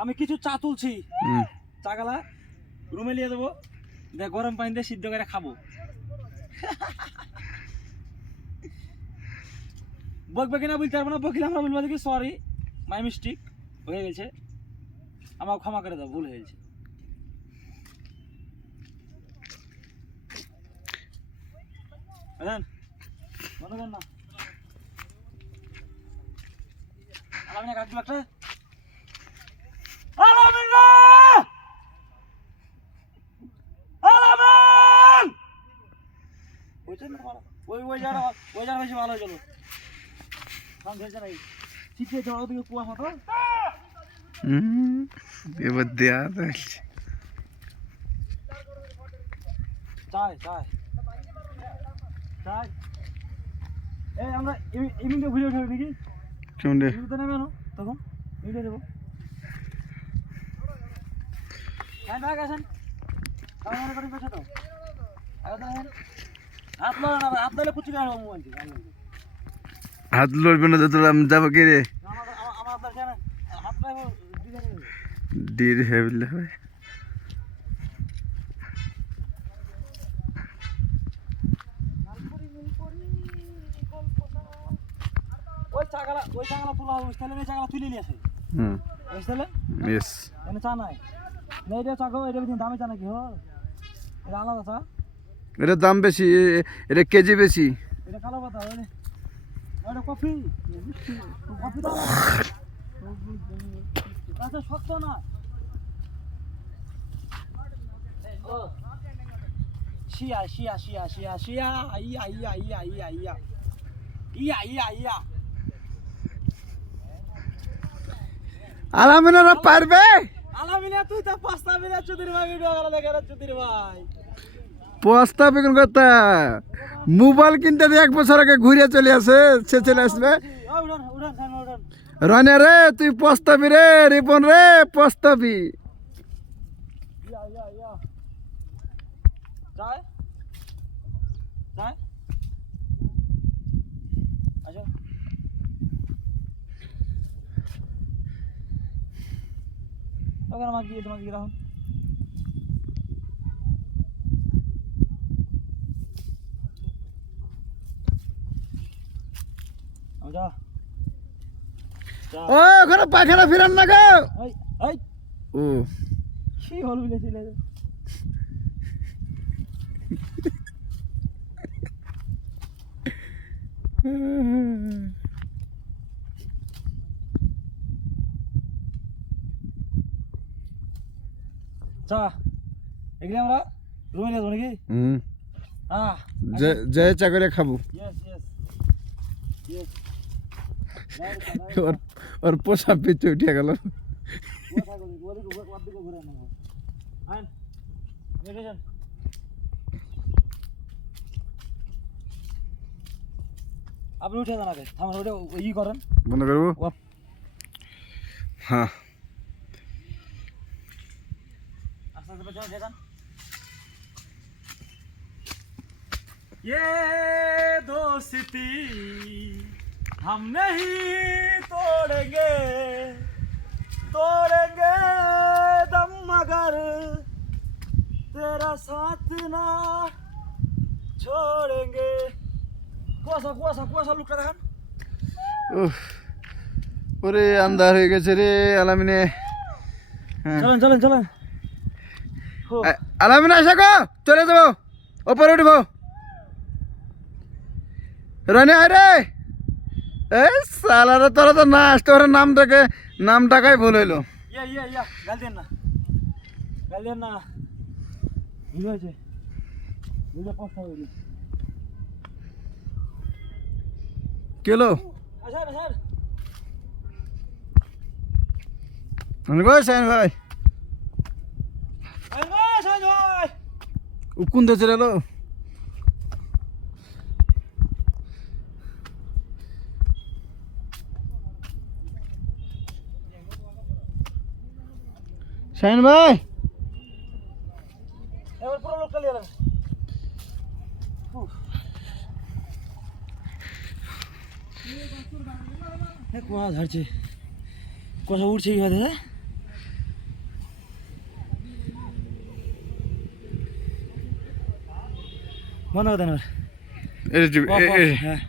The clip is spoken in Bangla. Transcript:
আমি কিছু চা তুলছি, চা গালা রুমে নিয়ে দেবো, গরম পানি দিয়ে সিদ্ধ করে খাবো। বকবে কিনা বলতে পারবো না, বকিলে আমরা বলবো দেখি সরি, মাই মিস্টেক হয়ে গেছে, আমার ক্ষমা করে দাও, ভুল হয়েছে। মনে কর না আলামিনা কাটবো একটা, আলামিনা আলামিন ওইটা না ওই যারা বেশি ভালো চলো কাম ধরছে নাই ঠিকই আছে। ওদিকে কুয়াশা তো এবার দেয়া যাচ্ছে চাই চাই চাই। এই আমরা ইমিংটা ঘুরে উঠে নাকি চুন্ডে তো নেমে আনো তখন ইমিংটা দেবো। হ্যাঁ ভাগ আসেন মনে করি পেছে তো হাত লড়া না, হাত লড়লে কুচি কাটবো মোবাইল থেকে। হাত লড়বে না তো আমি যাবো কে রে আমার দরকার হাত ডির হেবিলে হয়। ওই চাগালা তোলা হবে বুঝতে এই চাগালা তুলে নিয়ে আসে বুঝতে ইয়েস এনে চা নাই না, এটা চা গো, এটা দামে চা নাকি? এটা আলাদা চা, এটা দাম বেশি, এটা কেজি বেশি। এটা কালো পাতা, এটা কফি কফি দাম আচ্ছা শক্ত না। শিয়া শিয়া শিয়া শিয়া শিয়া ইয়া ইয়া ইয়া ইয়া ইয়া ইয়া ইয়া ইয়া আলামিনারা পারবে? আলামিনা তুই তো পাস্তা বিনা চুদির ভাই ভিডিও করা দেখে চুদির ভাই পস্তা বেগুন কথা মোবাইল কিনতে 1 বছর আগে ঘুরে চলে আসে, সে চলে আসবে। রনে রে তুই পস্তাবি রে, রিপন রে পস্তাবি। ও ওখানে পাখানা ফিরান না গো। ও কি হল বলেছিল চা এগুলি আমরা রুমে নিয়ে যাবো নাকি? যে চা করে খাবো। ওর পোষা পিছু উঠে গেল। আপনি উঠে যান আগে, আমার ওটা ই করেন বন্ধ করবো। হ্যাঁ আস্তে আস্তে দেখান। ये दोस्ती हम नहीं तोड़ेंगे तोड़ेंगे दम मगर तेरा साथ ना छोड़ेंगे। कुआसा कुआसा कुआसा लुकटा देखान। ওরে আন্ধার হয়ে গেছে রে আলামিনে। চলেন চলেন চলেন আলামিনে আসো গো, চলে যাবো, ওপরে উঠবো। রনে আরে এই সালারে তোরা তো না আসতে ওর নাম ডাকাই ভুল হইলো। ইয়া গাল দেন না ভুল হয়েছে, বুঝে পস্তা হয়ে কেলো সাইন ভাই কোন দেশে এলো? শাহিন ভাই এবার পুরো লোকটা নিয়ে এলেন। কুয়া ঝাড়ছে, কুয়াশা উঠছে কি হবে হ্যাঁ? বন্ধ করে দেন এই যে হ্যাঁ।